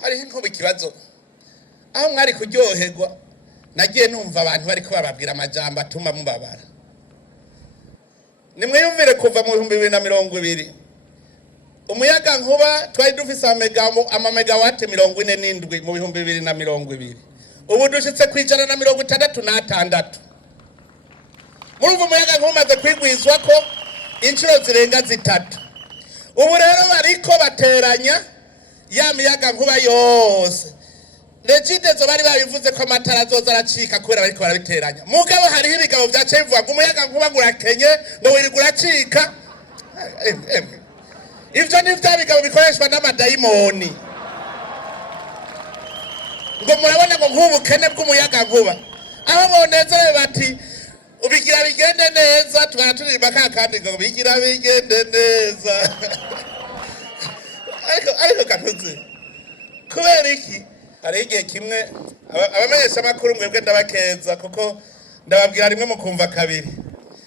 hariho inkuba ikibazo aho mwari kuryoherwa nagiye numva abantu bari kubababwira amajambo atuma mubabara. Nimwiyumvire kuva mu 2020 umuyaga nkuba twari dufise amamegawati 47 mu 2020 ubu dushitse kwijana na 66. Murumva umuyaga nkuba umaze kwigwizwa ko inshuro zirenga 3. Ubu rero bariko bateranya ya miyaga nkuba yose. Legidezo bari babivuze ko amatara azoza aracika kubera bariko barabiteranya. Mugabo hariho ibigabo byace bivuga ngo umuyaga nkuba ngurakenye ngo wirigura cika. Ivyo ni vya bigabo bikoreshwa n'amadayimoni. Ngo murabona ngo nk'ubukene bw'umuyaga nkuba. Aho bonezere bati ubigira bigende neza twaturirimba kandi ngo bigira bigende neza. Ariko katuze. Kubera iki? Hari igihe kimwe abamenyesha makuru mwebwe ndabakeza kuko ndababwira rimwe mukumva kabiri.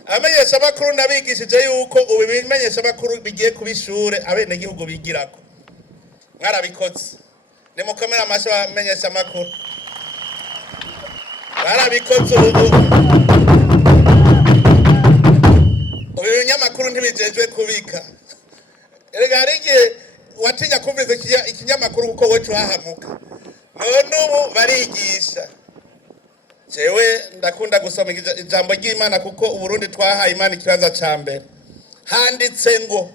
Abamenyesha makuru ndabigishije yuko ubu bimenyesha makuru bigiye kubishure abene gihugu bigirako. Mwarabikoze. Nimukomera amasho abamenyesha makuru. Barabikoze ubu. Ubu binyamakuru ntibijejwe kubika. Erega hari igihe watinya kumviza ikinyamakuru kuko we twahamuka. None ubu barigisha. Jewe ndakunda gusoma ijambo ry'Imana kuko uburundi twahaye Imana ikibanza ca mbere. Handitse ngo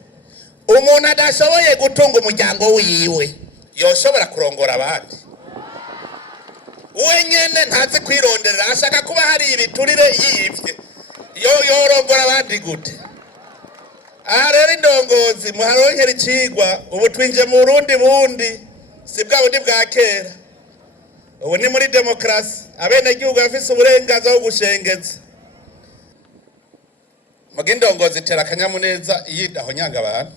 umuntu adashoboye gutunga umuryango wiwe yoshobora kurongora abandi. Wenyene ntazi kwirondera ashaka kuba hari ibiturire yivye. Yorongora abandi gute? Aha rero indongozi muharonkera icigwa ubu twinje mu Burundi bundi si bwa bundi bwa kera. Ubu ni muri demokrasi abene gihugu bafise uburenganzira bwo gushengeza. Mugindongozi tera kanyamuneza yidaho nyanga abantu.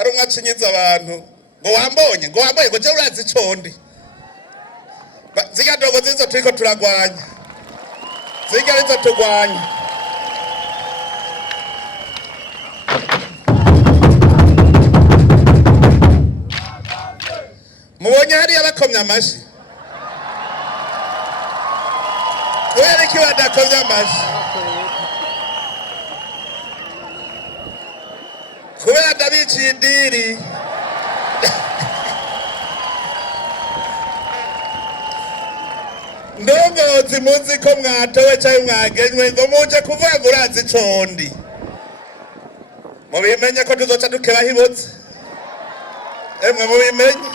Ari umwacinyiza abantu ngo wambonye ngo je urazi condi. Ziga ndongozi zo turiko turagwanya. Ziga rizo tugwanya. Mubonye hari abakomya amashi. Kubera iki badakomya amashi? Kubera ndabiciye idiri. Ndongozi muzi ko mwatowe cyangwa mwagenywe ngo muje kuvuga ngo urazi condi. Mubimenye ko tuzoca dukeba hibotse. Emwe mubimenye.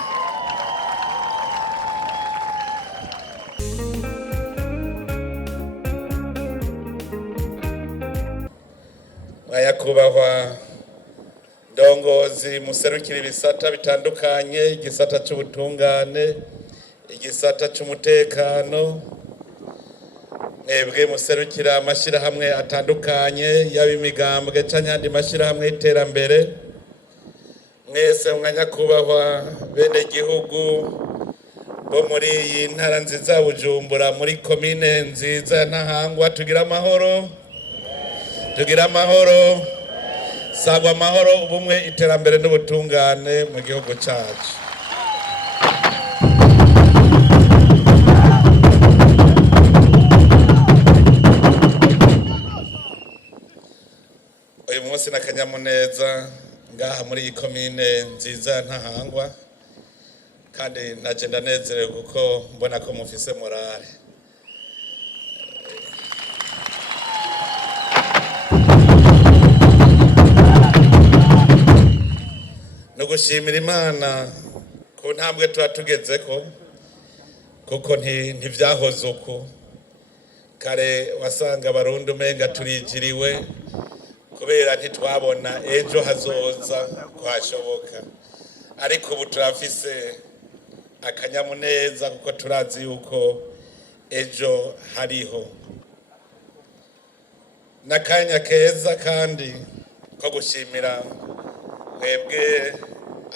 Ayakubahwa ndongozi muserukira ibisata bitandukanye, igisata cy'ubutungane, igisata cy'umutekano, mwebwe muserukira amashirahamwe atandukanye y'abimigambwe canke andi mashirahamwe y'iterambere, mwese mwanyakubahwa bene gihugu bo muri iyi ntara nziza Bujumbura muri komine nziza Ntahangwa, tugira amahoro. Tugira amahoro, sagwa amahoro, ubumwe, iterambere n'ubutungane mu gihugu cyacu. Uyu munsi nakanyamuneza ngaha muri iyi komine nziza Ntahangwa, kandi naje ndanezerewe kuko mbona ko mufise morale. Nugushimira Imana ku ntambwe turatugezeko kuko ntivyahoze uko. Kare wasanga abarundi umenga turijiriwe kubera ntitwabona ejo hazoza kuhashoboka, ariko ubu turafise akanyamuneza kuko turazi yuko ejo hariho. Nakanya keza kandi ko gushimira mwebwe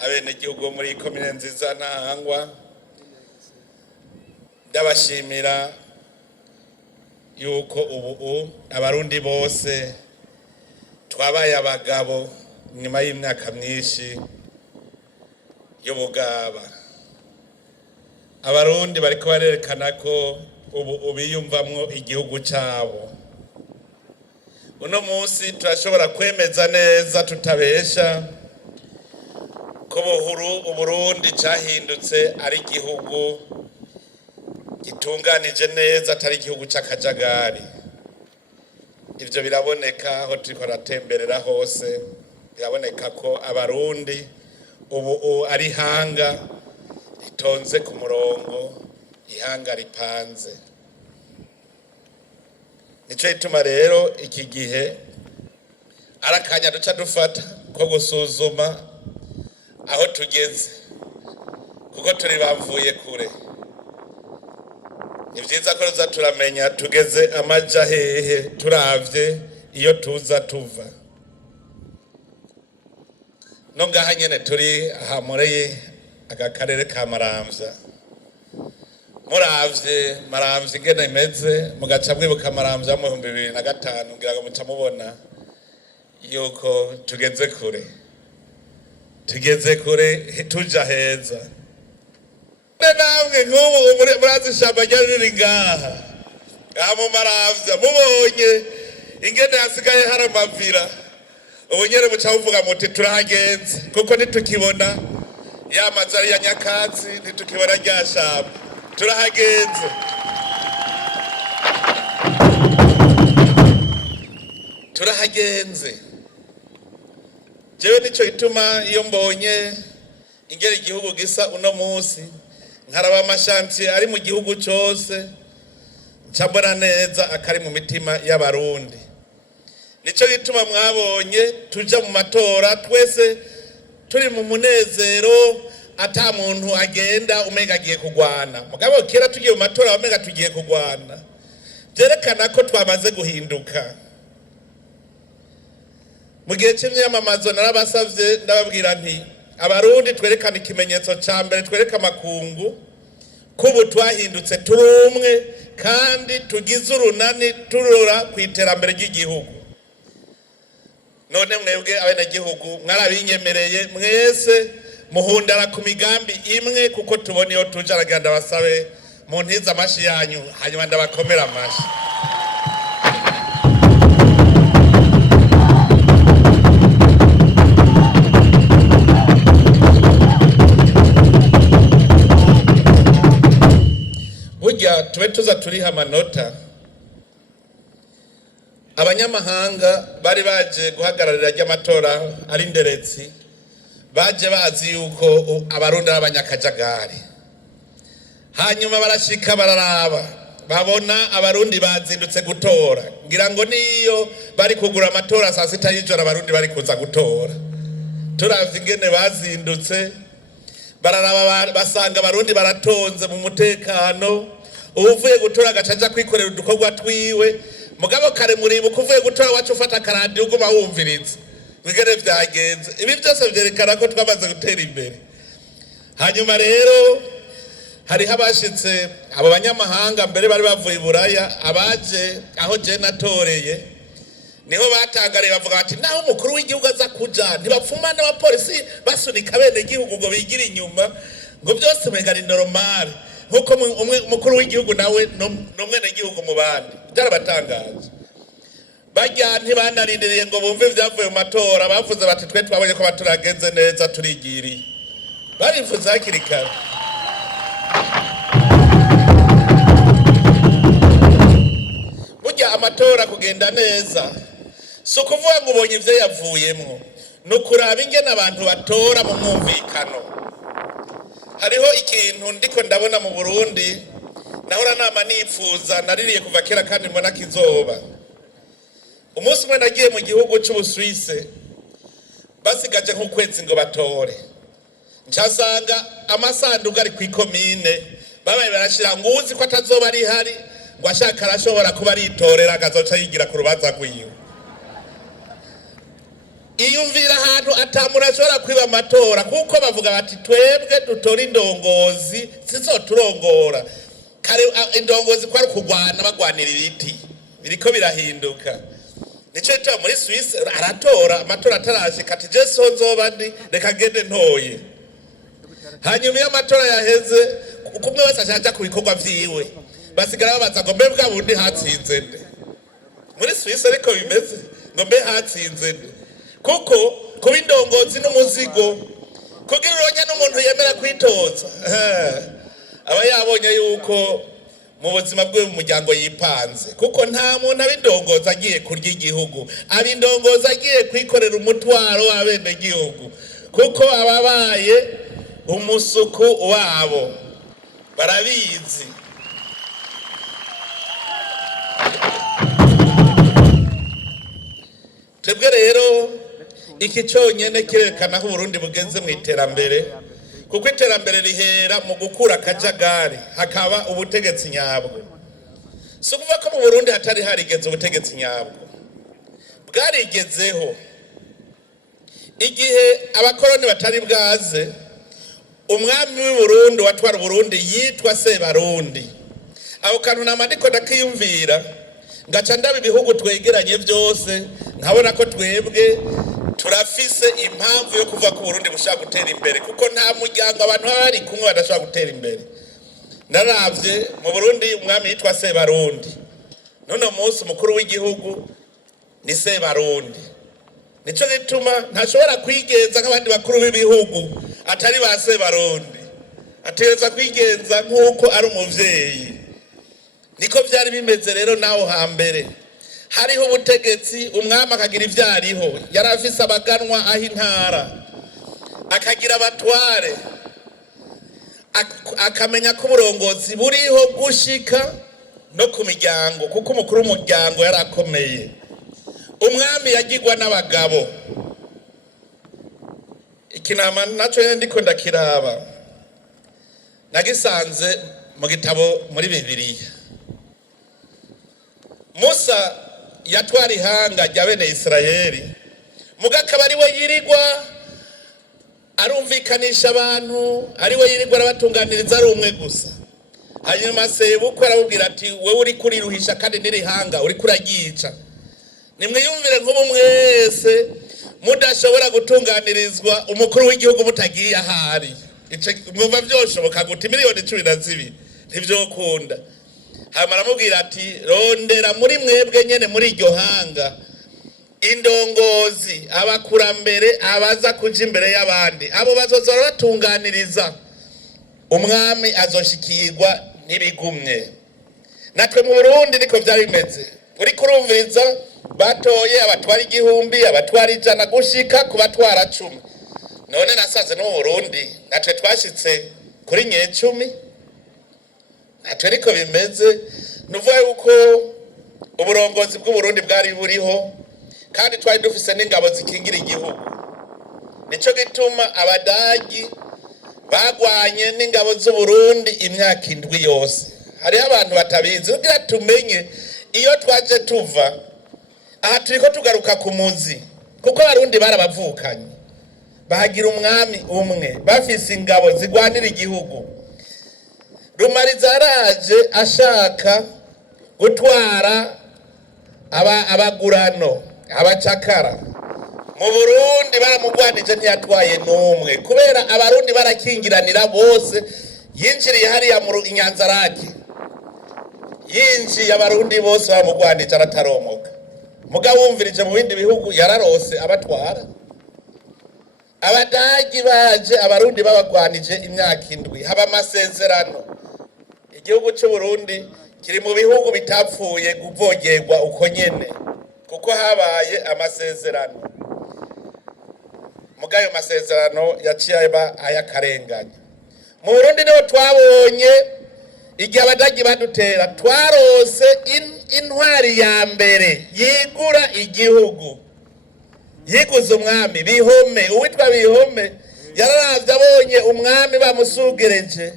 abene gihugu muri komine nziza Ntahangwa. Ndabashimira yuko ubu abarundi bose twabaye abagabo nyuma y'imyaka myinshi y'ubugaba. Abarundi bariko barerekana ko ubu ubiyumvamwo igihugu cyabo. Uno munsi turashobora kwemeza neza tutabesha ko Uburundi cyahindutse ari igihugu gitunganije neza, atari igihugu cy'akajagari. Ivyo biraboneka aho turiko ratemberera hose, biraboneka ko abarundi ubu ari hanga ritonze ku murongo, ihanga ripanze. Nico ituma rero iki gihe arakanya duca dufata ko gusuzuma aho tugeze, kuko turi bavuye kure. Ni vyiza ko tuza turamenya tugeze amaja hehe turavye iyo tuza tuva. No ngaha nyene turi aha muri aka karere ka Maramvya. Muravye Maramvya ingene imeze, mugaca mwibuka Maramvya mu 2005, ngira ngo muca mubona yuko tugeze kure. Tugeze kure tuja heza. Namwe nk'ubu murazi ishamba riri ngaha mu Maramvya, mubonye ingene hasigaye hari amavira, ubu nyene muca muvuga muti turahagenze, kuko nitukibona ya mazari ya nyakatsi, nitukibona rya shamba, turahagenze. Turahagenze. Jewe nico ituma iyo mbonye ingene igihugu gisa uno munsi, nkaraba amashantiye ari mu gihugu cyose, ncambona neza akari mu mitima y'abarundi. Nico gituma mwabonye tuja mu matora twese turi mu munezero, ata muntu agenda umenga agiye kugwana. Mugabo kera tugiye mu matora umenga tugiye kugwana. Byerekana ko twamaze guhinduka. Mu gihe cy'imyamamazo narabasavye ndababwira nti abarundi twerekana ikimenyetso ca mbere, twereka makungu kubu twahindutse turi umwe kandi tugize urunani turora ku iterambere ry'igihugu. None mwebwe abenegihugu mwarabinyemereye mwese muhundara ku migambi imwe, kuko tubona iyo tuje aragenda basabe mu ntiza amashi yanyu, hanyuma ndabakomera amashi. Burya tube tuza turiha amanota. Abanyamahanga bari baje guhagararira ry'amatora ari nderetsi, baje bazi yuko abarundi abanyakajagari. Hanyuma barashika bararaba, babona abarundi bazindutse gutora. Ngira ngo niyo bari kugura amatora saa 6 y'ijoro abarundi bari kuza gutora. Turavye ingene bazindutse, bararaba basanga abarundi baratonze mu mutekano. Uvuye gutora gacaja kwikorera udukorwa twiwe, mugabo kare muri bukuvuye gutora wacu ufata karandi uguma wumviriza bigere vyagenze. Ibi byose byerekana ko twamaze gutera imbere. Hanyuma rero hari habashitse abo banyamahanga mbere bari bavuye Buraya, abaje aho je natoreye niho batangariye bavuga bati naho umukuru w'igihugu aza kuja ntibapfuma n'abapolisi basunika bene igihugu ngo bigira inyuma, ngo byose menga ni normal, nkuko umukuru w'igihugu nawe n'umwene igihugu mu bandi. Byarabatangaje. Bajya ntibanarindiriye ngo bumve ibyavuye mu matora, bavuze bati twe twabonye ko baturagenze neza turigiriye. Barivuze hakiri kare. Burya amatora kugenda neza so kuvuga ngo ubonye ivyo yavuyemwo, nukuraba ingene abantu batora mu mwumvikano. Hariho ikintu ndiko ndabona mu Burundi nahora nama nipfuza naririye kuva kera kandi mbona kizoba. Umunsi umwe nagiye mu gihugu cy'Ubusuwise, basigaje nk'ukwezi ngo batore. Ncasanga amasanduku ari kw'ikomine, babaye barashira ngo uzi ko atazoba ari hari, ngo ashaka arashobora kuba aritorera akazoca yigira ku rubanza rwiwe. Iyumvira ahantu atamurashobora kwiba amatora, kuko bavuga bati twebwe dutora indongozi zizoturongora. Kare indongozi kwari kugwana bagwanira ibiti, biriko birahinduka. Nico cyo muri Swiss aratora amatora atarashika ati je sonzoba ndi reka gende ntoye. hanyuma iyo amatora yaheze kumwe wese ashaja ku bikorwa vyiwe basigara babaza ngo mbe bwa bundi hatsinze nde. Muri Swiss ariko bimeze ngo mbe hatsinze nde, kuko kuba indongozi n'umuzigo kugira uronye n'umuntu yemera kwitoza aba yabonye yuko mu buzima bwe mu muryango yipanze, kuko nta muntu abindongozi agiye kurya igihugu, abindongozi agiye kwikorera umutwaro w'abene gihugu, kuko ababaye umusuku wabo barabizi. Twebwe rero iki cyonyine kirekana aho Burundi bugeze mu iterambere, kuko iterambere rihera mu gukura akajagari hakaba ubutegetsi nyabwo. Si ukuvuga ko mu Burundi hatari harigeze ubutegetsi nyabwo, bwarigezeho igihe abakoroni batari bwaze. Umwami w'i Burundi watwara Burundi yitwa Sebarundi. Aho kantu namandiko ndakiyumvira ngaca ndaba ibihugu twegeranye byose nkabona ko twebwe turafise impamvu yo kuvuga ko Burundi bushaka gutera imbere, kuko nta muryango abantu bari kumwe badashobora gutera imbere. Naravye mu Burundi umwami yitwa Sebarundi, none umunsi umukuru w'igihugu ni Sebarundi. Nico gituma ntashobora kwigenza nk'abandi bakuru b'ibihugu atari ba Sebarundi, ategeza kwigenza nk'uko ari umuvyeyi. Niko vyari bimeze rero naho hambere. Hariho ubutegetsi, umwami akagira ivyariho, yarafise abaganwa aho intara, akagira abatware, akamenya ko uburongozi buriho gushika no ku miryango, kuko umukuru w'umuryango yarakomeye. Umwami yagirwa n'abagabo. Ikinama naco yende ndiko ndakiraba nagisanze mu gitabo muri Bibiliya. Musa yatwara ihanga rya bene Israeli, mugakaba ari we yirirwa arumvikanisha abantu, ari we yirirwa arabatunganiriza ari umwe gusa. Hanyuma sebukwe arabubwira ati wewe uri kuriruhisha kandi n'irihanga uri kuraryica. Nimwiyumvire nk'ubu mwese mudashobora gutunganirizwa umukuru w'igihugu mutagiye ahari. Mwumva byoshoboka guti miliyoni 12 ntivyokunda. Hanyuma aramubwira ati rondera muri mwebwe nyene muri iryo hanga indongozi, abakurambere, abaza kuja imbere y'abandi, abo bazozora batunganiriza, umwami azoshikirwa n'ibigumye. Natwe mu Burundi niko vyari bimeze. Uri kurumviriza batoye abatwara 1000, abatwara 100 gushika ku batwara 10. None nasaze no mu Burundi natwe twashitse kuri 10. Natwe niko bimeze. Nuvuga yuko uburongozi bw'u Burundi bwari buriho, kandi twari dufise n'ingabo zikingira igihugu. Nico gituma abadagi bagwanye n'ingabo z'u Burundi imyaka 7 yose. Hariho abantu batabizi, kugira tumenye iyo twaje tuva aha turiko tugaruka ku muzi, kuko abarundi barabavukanye bahagira umwami umwe bafise ingabo zigwanira igihugu. Rumariza araje ashaka gutwara abagurano, abacakara. Mu Burundi baramugwanije ntiyatwaye n'umwe, kubera abarundi barakingiranira bose. Yinjiriye hariya mu Inyanzarake, yinjiye abarundi bose bamugwanije arataromoka. Mugabo wumvirije mu bindi bihugu yararose abatwara. Abadagi baje abarundi babagwanije imyaka 7, haba amasezerano. Igihugu cy'u Burundi kiri mu bihugu bitapfuye kuvogerwa uko nyene, kuko habaye amasezerano. Mugayo masezerano yaciye aba ayakarenganya. Mu Burundi niho twabonye igihe abadagi badutera, twarose intwari ya mbere yigura igihugu, yiguze umwami Bihome. Uwitwa Bihome yararavye abonye umwami bamusugereje,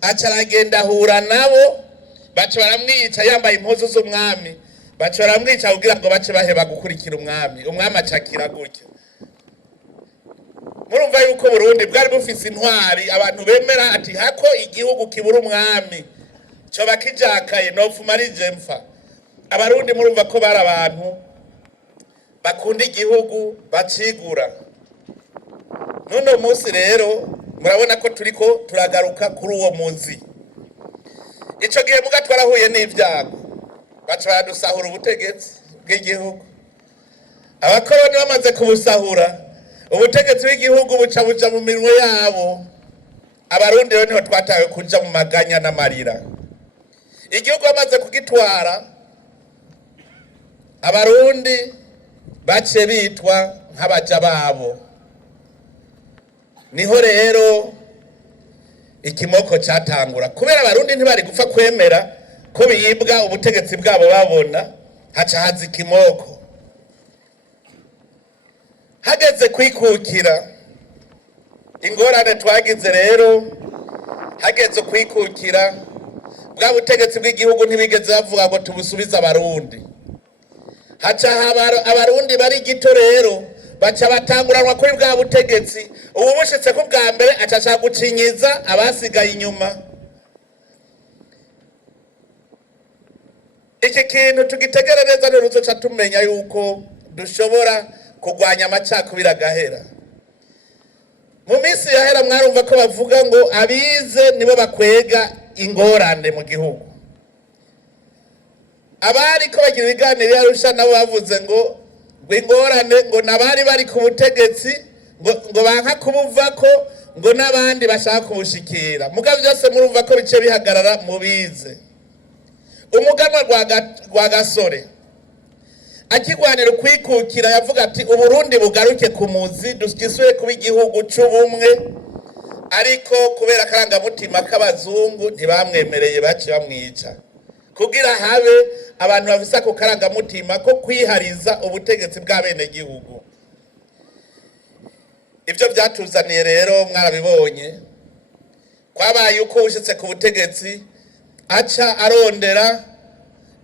aca aragenda ahura nabo, baca baramwica yambaye impuzu z'umwami, baca baramwica kugira ngo bace baheba gukurikira umwami. Umwami acakira gutyo. Murumva yuko Burundi bwari bufise intwari, abantu bemera ati hako igihugu kibura umwami coba kijakaye nopfuma ari jemfa. Abarundi murumva ko bari abantu bakunda igihugu bacigura. None munsi rero murabona ko turiko turagaruka kuri uwo muzi. Ico gihe muga twarahuye n'ivyago, baca baradusahura ubutegetsi bw'igihugu. Abakoroni bamaze kubusahura, ubutegetsi bw'igihugu buca mu minwe yabo. Abarundi rero niho twatawe kuja mu maganya n'amarira. Igihugu bamaze kugitwara, abarundi bace bitwa nk'abaja babo. Niho rero ikimoko cyatangura, kubera abarundi ntibari gupfa kwemera ko biyibwa ubutegetsi bwabo babona, haca haza ikimoko. Hageze kwikukira, ingorane twagize rero, hageze kwikukira, bwa butegetsi bw'igihugu ntibigeze bavuga ngo tubusubize abarundi. Haca abarundi bari gito rero, baca batanguranwa kuri bwa butegetsi. Ubu bushitse ko bwa mbere acaca gucinyiza abasigaye inyuma. Iki kintu tugitegerereza rero tuca tumenya yuko dushobora kugwanya amacakubiri agahera. Mu minsi yahera mwarumva ko bavuga ngo abize nibo bakwega ingorane mu gihugu. Abari ko bagira ibiganiro yarusha nabo bavuze ngo ingorane ngo nabari bari ku butegetsi ngo banka kubuvako ngo nabandi bashaka kubushikira. Mugabo byose murumva ko bice bihagarara mu bize. Umuganwa rwa Gasore akigwanira kwikukira yavuga ati Uburundi bugaruke ku muzi, duskisuye kuba igihugu c'ubumwe. Ariko kubera karangamutima k'abazungu ntibamwemereye, baci bamwica. Kugira habe abantu bafisa ko karangamutima ko kwihariza ubutegetsi bw'abene gihugu. Ivyo byatuzaniye rero mwarabibonye, kwabaye uko ushitse ku butegetsi aca arondera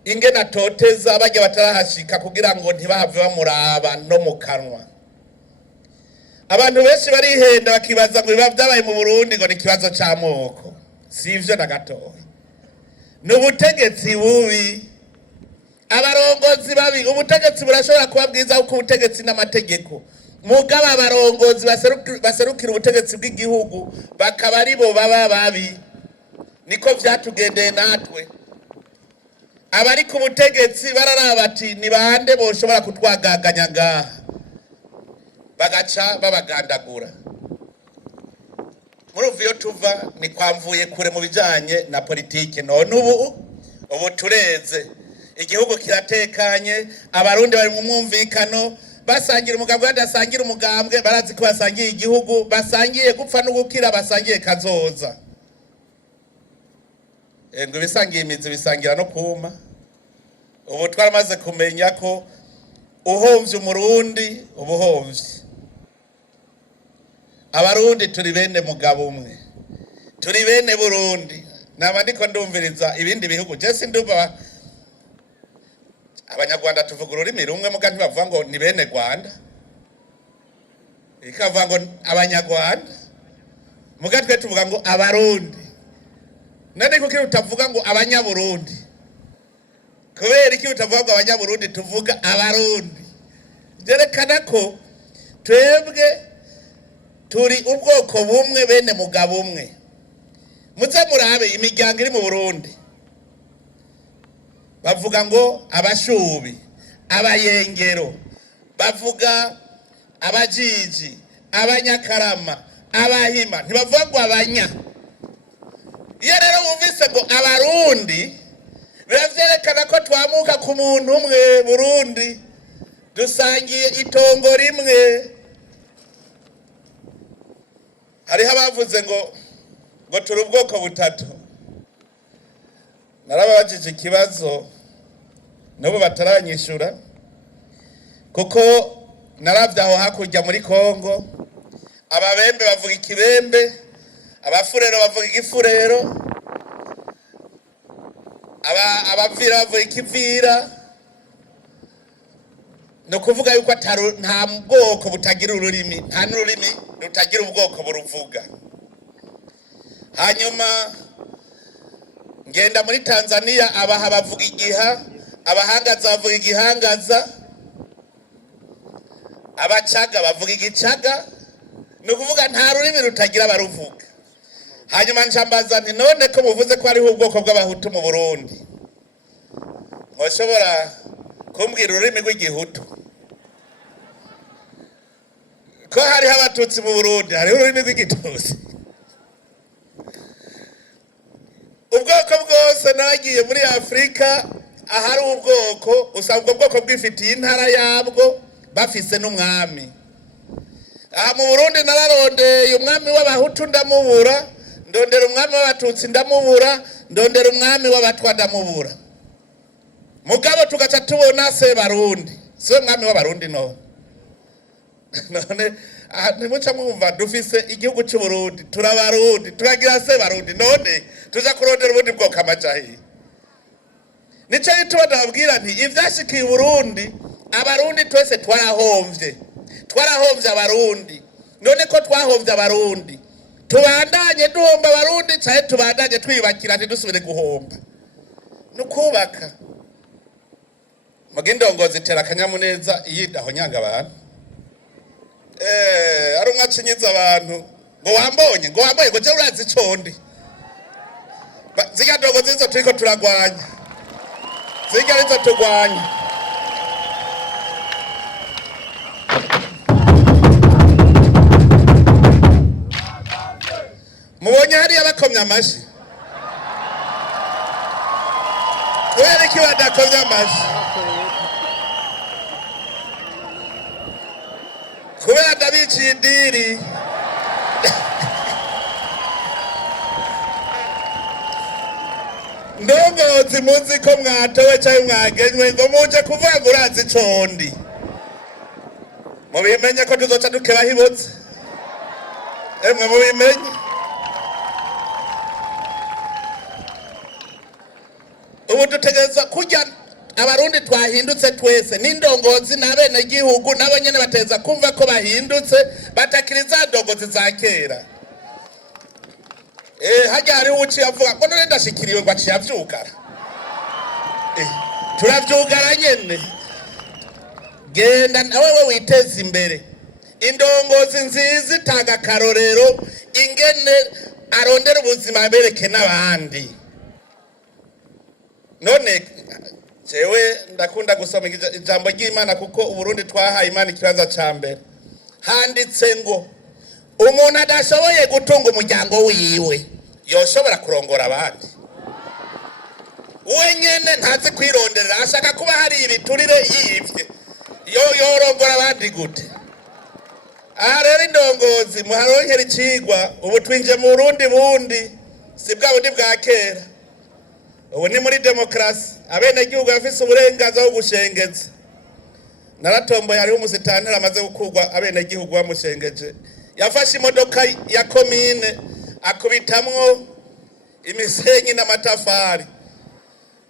ingene atoteza bajya batarahashika kugira ngo ntibahave bamuraba no mu kanwa. Abantu benshi barihenda bakibaza ngo biba byabaye mu Burundi ngo ni kibazo c'amoko. Sivyo na gatoya. N'ubutegetsi bubi, abarongozi babi. Ubutegetsi burashobora kuba bwiza uko ubutegetsi n'amategeko, mugaba abarongozi baserukira ubutegetsi bw'igihugu bakaba ari bo baba babi. Niko vyatugendeye natwe. Abari ku butegetsi bararaba ati ni bande boshobora kutwagaganya ngaha, bagaca babagandagura. Murumva iyo tuva ni kwamvuye kure mu bijanye na politike. None ubu tureze, igihugu kiratekanye, abarundi bari mu mwumvikano, basangira umugambwe badasangira umugambwe, barazi ko basangiye igihugu, basangiye gupfa no gukira, basangiye kazoza. Ngo bisangiye imizi bisangira no kuma. Ubu twaramaze kumenya ko uhomvye umurundi ubuhomvye. Abarundi turi bene mugabo umwe, turi bene Burundi. Naba ndiko ndumviriza ibindi bihugu, je sindumva abanyarwanda tuvuga ururimi rumwe, muga ntibavuga ngo ni bene Rwanda, ikavuga ngo abanyarwanda, muga twe tuvuga ngo abarundi. Nande kuki utavuga ngo abanyaburundi? Kubera iki utavuga ngo abanyaburundi tuvuga abarundi? Jerekana ko twebwe turi ubwoko bumwe bene mugabo umwe. Muze murabe imiryango iri mu Burundi, bavuga ngo abashubi, abayengero, bavuga abajiji, abanyakarama, abahima, ntibavuga ngo abanya. Iyo rero wumvise ngo abarundi, biravyerekana ko twamuka ku muntu umwe. Burundi dusangiye itongo rimwe. Hariho abavuze ngo turi ubwoko butatu. Narababajije ikibazo n'ubu bataranyishura, kuko naravye aho hakurya muri Kongo, ababembe bavuga ikibembe, abafurero bavuga igifurero, abavira bavuga ikivira. No kuvuga yuko nta bwoko butagira ururimi, nta n'ururimi rutagira ubwoko buruvuga. Hanyuma ngenda muri Tanzania, abaha bavuga igiha, abahangaza bavuga igihangaza, abacaga bavuga igicaga, nukuvuga nta rurimi rutagira baruvuga. Hanyuma ncambaza nti none ko muvuze ko hariho ubwoko bw'abahutu mu Burundi, mushobora kumbwira ururimi rw'igihutu? Ko hariho abatutsi mu Burundi, hariho ururimi rw'igitusi. Ubwoko bwose naragiye muri Afrika ahari ubwoko, usanga ubwo bwoko bwifitiye intara yabwo bafise n'umwami. Aha mu Burundi nararondeye umwami w'abahutu ndamubura, ndondera umwami w'abatutsi ndamubura, ndondera umwami w'abatwa ndamubura. Mugabo tugaca tubona se Barundi, se umwami w'abarundi no. None nimuca mwumva dufise igihugu cy'u Burundi, turabarundi, turagira se Barundi, none tuza kurondera ubundi bwoko amajahi. Nico gituma ndababwira nti ivyashikiye Burundi, abarundi twese twarahomvye abarundi. None ko twahomvye abarundi, tubandanye duhomba abarundi cyane tubandanye twibakira ntidusubire guhomba. Nukubaka mugindongozi tera akanyamuneza iyidaho nyanga abantu. Ari umwacinyiza abantu ngo wambonye ngo je urazi condi. Ziga ndongozi zo turiko turagwanya. Ziga rizo tugwanya. Mubonye hari abakomya amashi. Kubera iki badakomya amashi? Kubera ndabici idiri. Ndongozi muzi ko mwatowe cyangwa mwagenywe ngo muje kuvuga ngo urazi condi. Mubimenye ko tuzoca dukeba hibotse. Emwe mubimenye. Ubu dutegereza kujya abarundi twahindutse twese n'indongozi n'abene igihugu nabo nyene bateza kumva ko bahindutse batakiriza ndongozi za kera. Hajya hari uci avuga ko none ndashikiriwe ngo aciye avyugara. Turavyugara nyene. Genda nawe witeze imbere. Indongozi nziza itaga karorero ingene arondera ubuzima bereke n'abandi. None jewe ndakunda gusoma ijambo ry'Imana kuko Uburundi twahaye Imana ikibanza ca mbere. Handitse ngo umuntu adashoboye gutunga umuryango wiwe yoshobora kurongora abandi. Wenyene ntazi kwirondera, ashaka kuba hari ibiturire yivye. Yorongora abandi gute? Aha rero indongozi muharonkera icigwa, ubu twinje mu Burundi bundi si bwa bundi bwa kera. Ubu ni muri demokrasi, abene igihugu bafise uburenganzira bwo gushengeza. Naratomboye hariho umusitanteri amaze gukurwa abene igihugu bamushengeje. Yafashe imodoka ya komine akubitamwo imisenyi n'amatafari.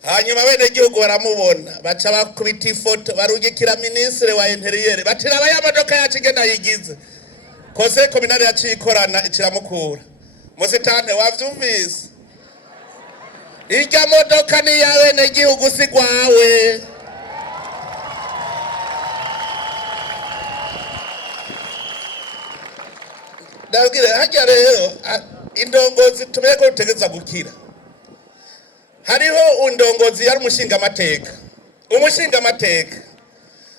Hanyuma abene igihugu baramubona, baca bakubita ifoto barugikira ministre wa interieur. Batira aba ya modoka yacu igenda yigize. Kose kominari yaciye ikorana ikiramukura. Musitanteri wavyumvise? Ijya modoka ni yawe n'igihugu si gwawe. Ndabwira hajya rero indongozi tumenye ko rutegeza gukira. Hariho indongozi yari umushinga amateka.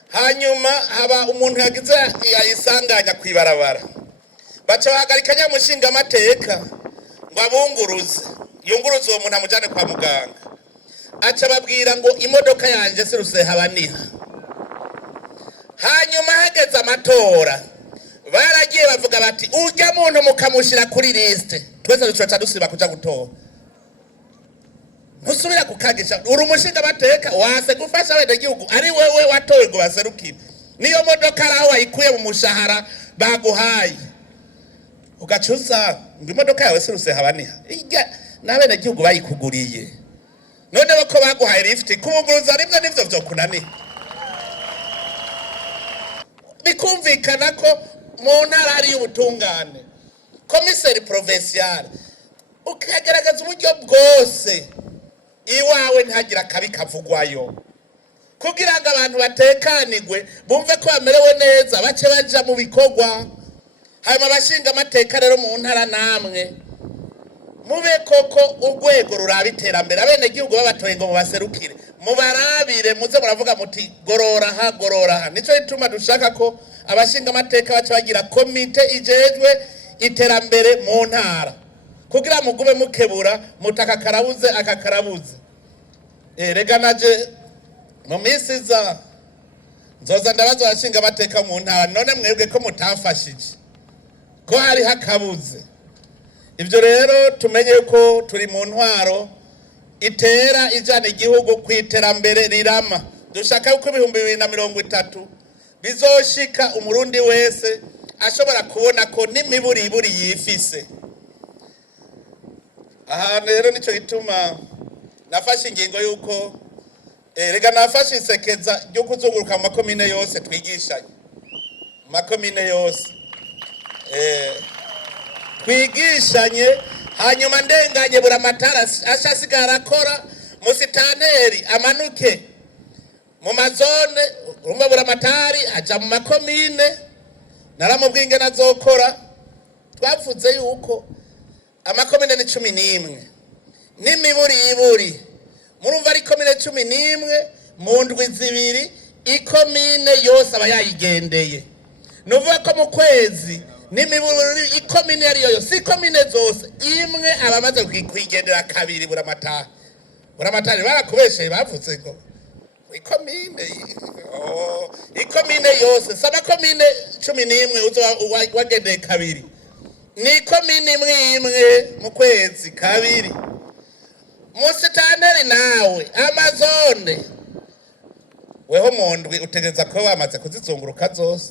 Hanyuma haba umuntu yagize yayisanganya kwibarabara. Baca bahagarika nya mushinga amateka ngo abunguruze. Yunguruza uwo muntu amujane kwa muganga. Aca babwira ngo imodoka yanje si Rusehabaniha. Hanyuma hageze amatora baragiye bavuga bati ujya muntu mukamushira kuri liste twese ducoca dusiba kuja gutora. Ntusubira kukagisha uri umushinga amateka wase gufasha abene igihugu ari wewe watowe ngo baserukire. Niyo modoka araho wayikuye mu mushahara baguhaye. Ugacuza ngo imodoka yawe si Rusehabaniha. N'abene igihugu bayikuguriye. None bako baguhaye lift kubuguruza rimwe nivyo vyokunaniye. Bikumvikana ko mu ntara ari ubutungane komiseri provincial ukageragaza uburyo bwose iwawe ntagira kabi kavugwayo kugira ngo abantu batekanigwe bumve ko bamerewe neza bace baja mu bikorwa. hanyuma abashinga amateka rero mu ntara namwe mube koko urwego ruraba iterambere abenegihugu babatoye ngo mubaserukire mubarabire muze muravuga muti gorora ha nico gituma dushaka ko abashinga amateka baca bagira komite ijejwe iterambere mu ntara kugira mugume mukebura mutaka karabuze akakarabuze rega naje mu minsi za nzoza ndabaza abashinga amateka mu ntara none mwebwe ko mutafashije ko hari hakabuze ibyo rero tumenye ko turi mu ntwaro itera ijana igihugu ku iterambere rirama dushaka ko 2030 bizoshika umurundi wese ashobora kubona ko n'imiburiburi yifise. Aha rero nico gituma nafashe ingingo yuko rega nafashe isekeza ryo kuzunguruka mu makomine yose twigishanye makomine yose twigishanye hanyuma ndenganye buramatara ashasigara akora musitanteri amanuke mu mazone urumva buramatari aja mu makomine naramubwinge nazokora twavuze yuko amakomine ni 11 n'imiburiburi murumva ari komine 11 mu ndwi zibiri ikomine yose abayayigendeye nuvuga ko mu kwezi n'imiburiburi ikomine yari yo si komine zose imwe abamaze kwigendera kabiri buramatari barakubesheye bavuze ko ikomine yose saba komine 11 uzo wagendeye kabiri ni komine imwe mu kwezi kabiri musitanteri nawe amazone weho mundwi utegeza ko bamaze kuzizunguruka zose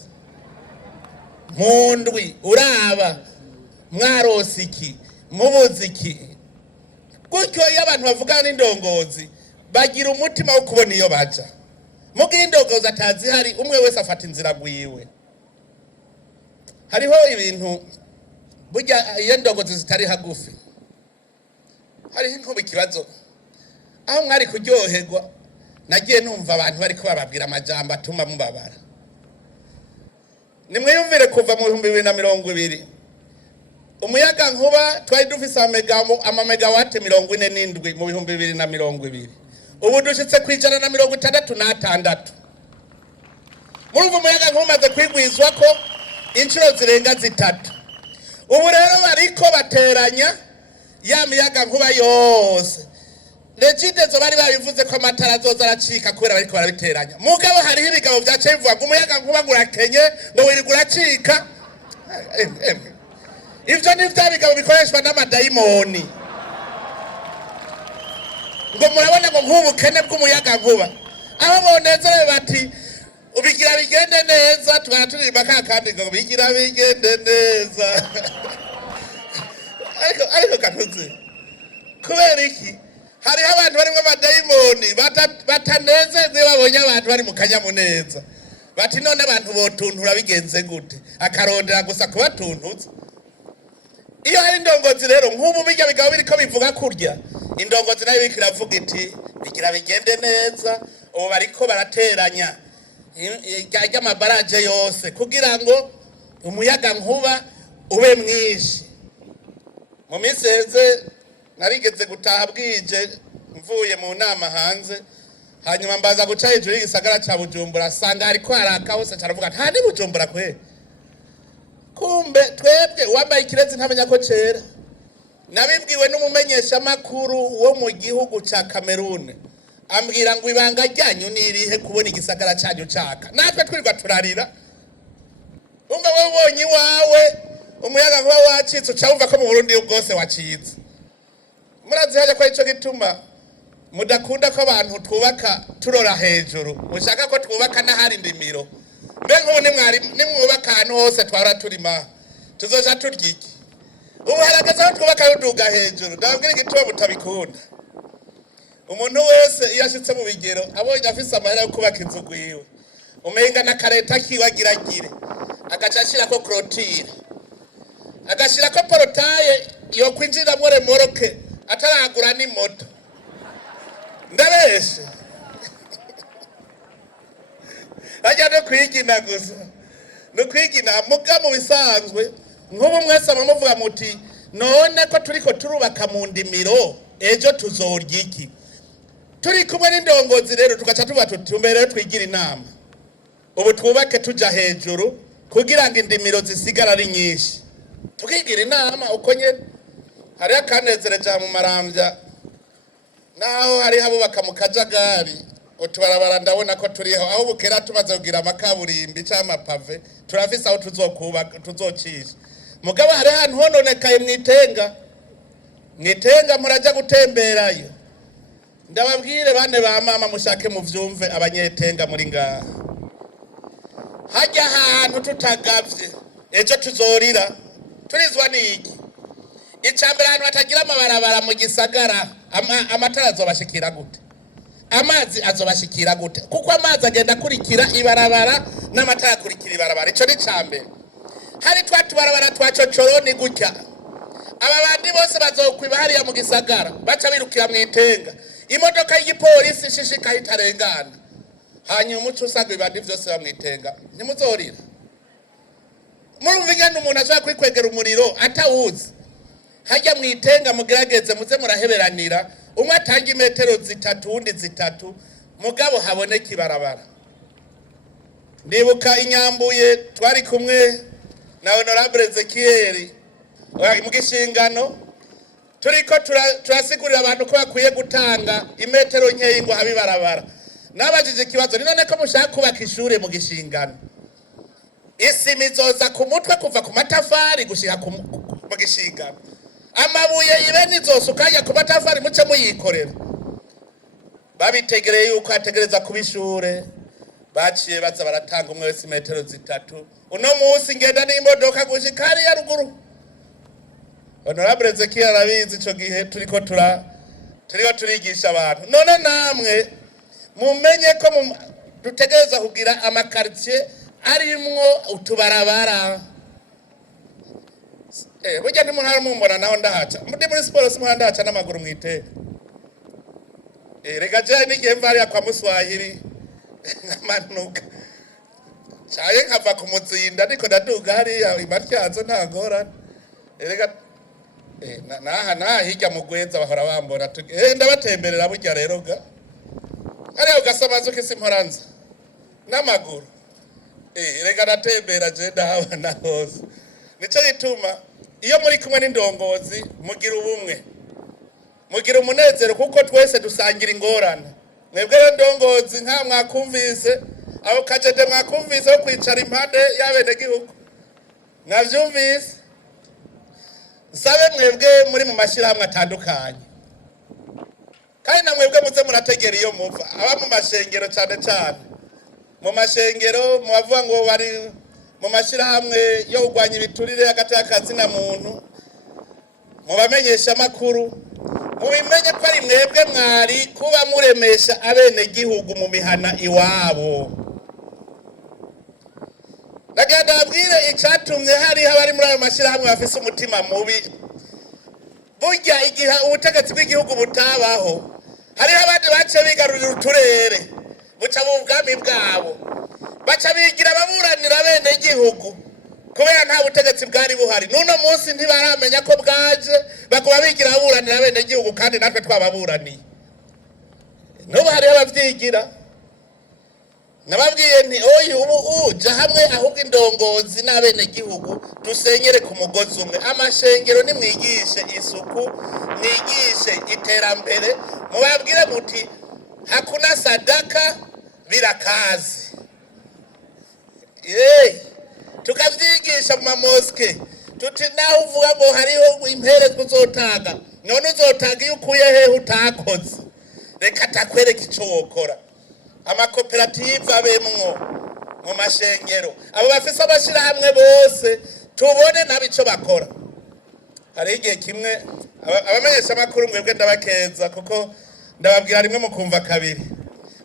mundwi uraba mwarosiki mubuziki gutyo iyo abantu bavugana n'indongozi bagira umutima wo kubona iyo baja mugihe indongozi atazi hari umwe wese afata inzira gwiwe hariho ibintu burya iyo ndongozi zitari hagufi hariho nko ikibazo aho mwari kuryoherwa nagiye numva abantu bari ko bababwira amajambo atuma mubabara nimwiyumvire kuva mu 2020 umuyaga nkuba twari dufise amamegawate 47 mu 2020 ubu dushitse kwijana na 66 murumva umuyaga nkuba maze kwigwizwa ko inshuro zirenga zitatu ubu rero bariko bateranya ya miyaga nkuba yose legide zo bari babivuze ko amatara azoza aracika kubera bariko barabiteranya mugabo hariho ibigabo byace bivuga ngo umuyaga nkuba gurakenye ngo wiri guracika ivyo ni vya bigabo bikoreshwa n'amadayimoni ngo murabona ngo nk'ubukene bw'umuyaga nkuba aho bonezere bati ubigira bigende neza twaturirimba kandi ngo bigira bigende neza ariko kanuze kubera iki hariho abantu barimo amadayimoni batanezerwe babonye abantu bari mu kanyamuneza bati none abantu botuntura bigenze gute akarondera gusa kubatuntuza iyo hari indongozi rero nk'ubu bijya bigabo biriko bivuga kurya indongozi nayo bikiravuga iti bigira bigende neza ubu bariko barateranya y'amabaraje yose kugira ngo umuyaga nkuba ube mwinshi mu minsi heze narigeze gutaha bwije mvuye mu nama hanze hanyuma mbaza guca hejuru y'igisagara ca Bujumbura sanga hariko haraka hose caravuga nta ni Bujumbura kwe kumbe twebwe wambaye ikirezi ntamenya ko cera nabibwiwe n'umumenyesha makuru wo mu gihugu ca Cameroon ambwira ngo ibanga ryanyu nirihe kubona igisagara cyanyu caka natwe twirirwa turarira umbe we wonyi wawe umuyaga nkuba wacitse ucumva ko mu Burundi bwose wacitse murazi haje ko ico gituma mudakunda ko abantu twubaka turora hejuru mushaka ko twubaka n'ahari ndimiro mbe nk'ubu nimwubaka ahantu hose twara turima tuzoja turyiki ubu harageze aho twubaka yuduga hejuru ndabwira igituma mutabikunda umuntu wese iyo ashitse mu bigero abonye afise amahera yo kubaka inzu gwiwe umenga na kareta kiwagiragire agacashira ko clôture agashira ko portaye yo kwinjira mu remoroke ataragura ni moto ndabeshe ajya no kwigina gusa no kwigina muga mu bisanzwe nk'ubu mwese abamuvuga muti none ko turiko turubaka mu ndimiro ejo tuzorya iki? Turi kumwe n'indongozi rero tugaca tuba tutumbere twigira inama, ubu twubake tuja hejuru kugira ngo indimiro zisigara ari nyinshi, tukigira inama uko nyene. Hari akanezere ja mu Maramvya naho hari habubaka mu Kajagari, utubarabara ndabona ko turiho aho bukera tumaze kugira amakaburimbi cyangwa amapave, turafise aho tuzokubaka tuzocisha. Mugabo hari ahantu hononekaye mwitenga muraja gutemberayo. Ndababwire bane ba mama mushake muvyumve abanyetenga muri ngaha, hajya ahantu tutagavye ejo tuzorira turizwa n'iki? Icambere ahantu hatagira amabarabara mu gisagara, amatara azobashikira gute? Amazi azobashikira gute? Kuko amazi agenda kurikira ibarabara n'amatara kurikira ibarabara. Ico ni cambere. Hari twatubarabara twacocoroni gutya, aba bandi bose bazokwiba hariya mu gisagara baca birukira mwitenga, imodoka y'igipolisi shishika itarengana, hanyuma umuco usanga ibandi vyose bamwitenga, ntimuzorira. Murumva ingene umuntu ashaka kwikwegera umuriro atawuzi. Hajya mwitenga mugerageze muze muraheberanira, umwe atanga imetero 3 undi 3, mugabo haboneka ibarabara. Ndibuka Inyambuye twari kumwe na Honorable Ezekiel mu gishingano, turiko turasigurira abantu ko bakwiye gutanga imetero nkeyi ngo habe ibarabara. Nabajije ikibazo, none ko mushaka kubaka ishure mu gishingano, isima izoza ku mutwe kuva ku matafari gushika mu gishingano, amabuye ibeni izosukanya ku matafari muce muyikorera. Babitegereye yuko ategereza kuba ishure, baciye baza baratanga umwe wese metero 3. Uno munsi ngenda n'imodoka gushika hariya ruguru. Honorable Ezekiel arabizi ico gihe turiko turigisha abantu. None namwe mumenye ko dutegereza kugira amakartier arimwo utubarabara. Burya ntimuhara mumbona naho ndahaca, ndi muri siporo simuhara ndahaca n'amaguru mwiteka. Reka jewe n'igihe mva hariya kwa Muswahili nkamanuka caye nkava ku Muzinda ariko ndaduga hariya imatyazo nta ngorane. Reka naha hirya mu Gwenza bahora bambona ndabatemberera burya rero ga hariya ugasamaza ukisi mporanza n'amaguru. Reka natembera je ndahabona hose. Nico gituma iyo muri kumwe n'indongozi mugira ubumwe, mugira umunezero, kuko twese dusangira ingorane. Mwebwe ndongozi nka mwakumvise abo kajede mwakumvise wo kwicara impande y'abene gihugu mwavyumvise. Sabe mwebwe muri mu mashirahamwe atandukanye, kandi na mwebwe muze murategera iyo muva, aba mu mashengero cyane cyane mu mashengero mubavuga ngo bari mu mashirahamwe yo kugwanya ibiturire hagati y'akazi na muntu, mubamenyesha amakuru, mubimenye ko ari mwebwe mwari kuba muremesha abene gihugu mu mihana iwabo. Nagenda abwire icatumye hari abari muri ayo mashirahamwe bafise umutima mubi. Burya igihe ubutegetsi bw'igihugu butabaho, hari abandi bace bigarurira uturere buca mu bwami bwabo, baca bigira ababuranira bene gihugu kubera nta butegetsi bwari buhari. Nuno munsi ntibaramenya ko bwaje, bakuba bigira ababuranira bene gihugu kandi natwe twababuraniye. Nubu hari abavyigira. Nababwiye nti oyi ubu uja hamwe ahubwo indongozi n'abene gihugu dusenyere ku mugozi umwe. Amashengero ni mwigishe isuku, mwigishe iterambere, mubabwire muti hakuna sadaka bila kazi. Tukavyigisha mu mamoske tuti naho uvuga ngo hariho impere kuzotanga, none uzotanga iyo ukuye hehe utakoze. Reka takwereka ico wokora. Amakoperative abemwo mu mashengero, abo bafise abashirahamwe bose tubone nabico bakora. Hari igihe kimwe abamenyesha amakuru mwebwe ndabakeza kuko ndababwira rimwe mukumva kabiri.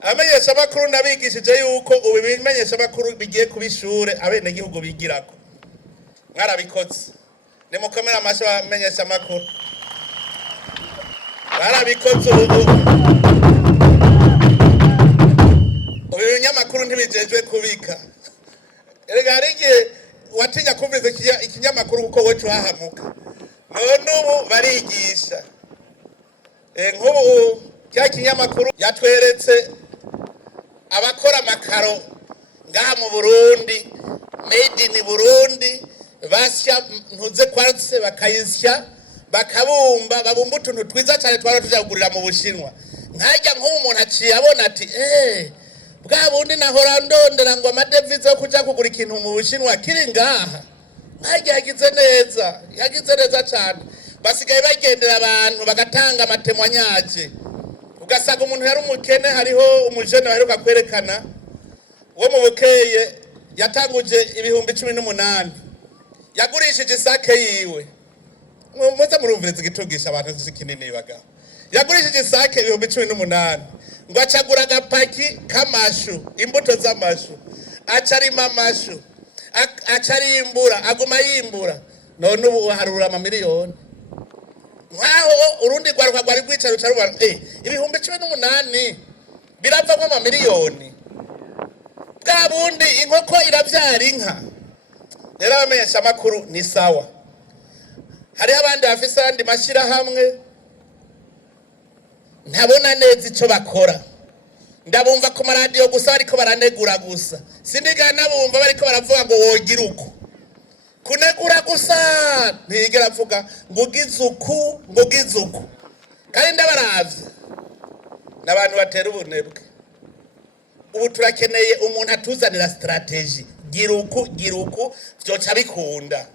Abamenyesha amakuru ndabigishije yuko ubu bimenyesha amakuru bigiye kubishure abene gihugu bigirako. Mwarabikoze. Nimukomera amasho abamenyesha amakuru. Barabikoze ubu. Ibinyamakuru ntibijejwe kubika. Erega hari igihe watinya kumviriza ikinyamakuru kuko wowe uhahamuka none ubu barigisha nk'ubu cya kinyamakuru yatweretse abakora amakaro ngaha mu Burundi made in Burundi basya ntuze kwarse bakayisya bakabumba babumba utuntu twiza cyane twara tuja kugurira mu Bushinwa nkajya nk'umuntu aciye abona ati bwa bundi nahora ndondera ngo amadevize yo kuja kugura ikintu mu Bushinwa kiri ngaha nkajya yagize neza cyane basigaye bagendera abantu bagatanga amatemwanyaje ugasaga umuntu yari umukene hariho umujene waheruka kwerekana wo mu Bukeye yatanguje ibihumbi 18 yagurishije isake yiwe muza murumviriza igitugisha abantu zikinini baga yagurishije isake ibihumbi 18 ngo acagura agapaki kamashu imbuto z'amashu acarima amashu acarimbura aguma yimbura none ubu harura amamiliyoni nkaho urundi rwaruka rwari rwicara rucarubara ibihumbi 18 biravamo amamiliyoni bwa bundi inkoko iravyara inka rero abamenyesha amakuru ni sawa hari abandi bafise andi mashira hamwe ntabona neza ico bakora ndabumva ku maradiyo gusa bariko baranegura gusa sindigana bumva bariko baravuga ngo wogira uko kunegura gusa ntigera avuga ngo ugize uku kandi ndabaravye n'abantu batera ubunebwe ubu turakeneye umuntu atuzanira strategy gira uku vyoca bikunda.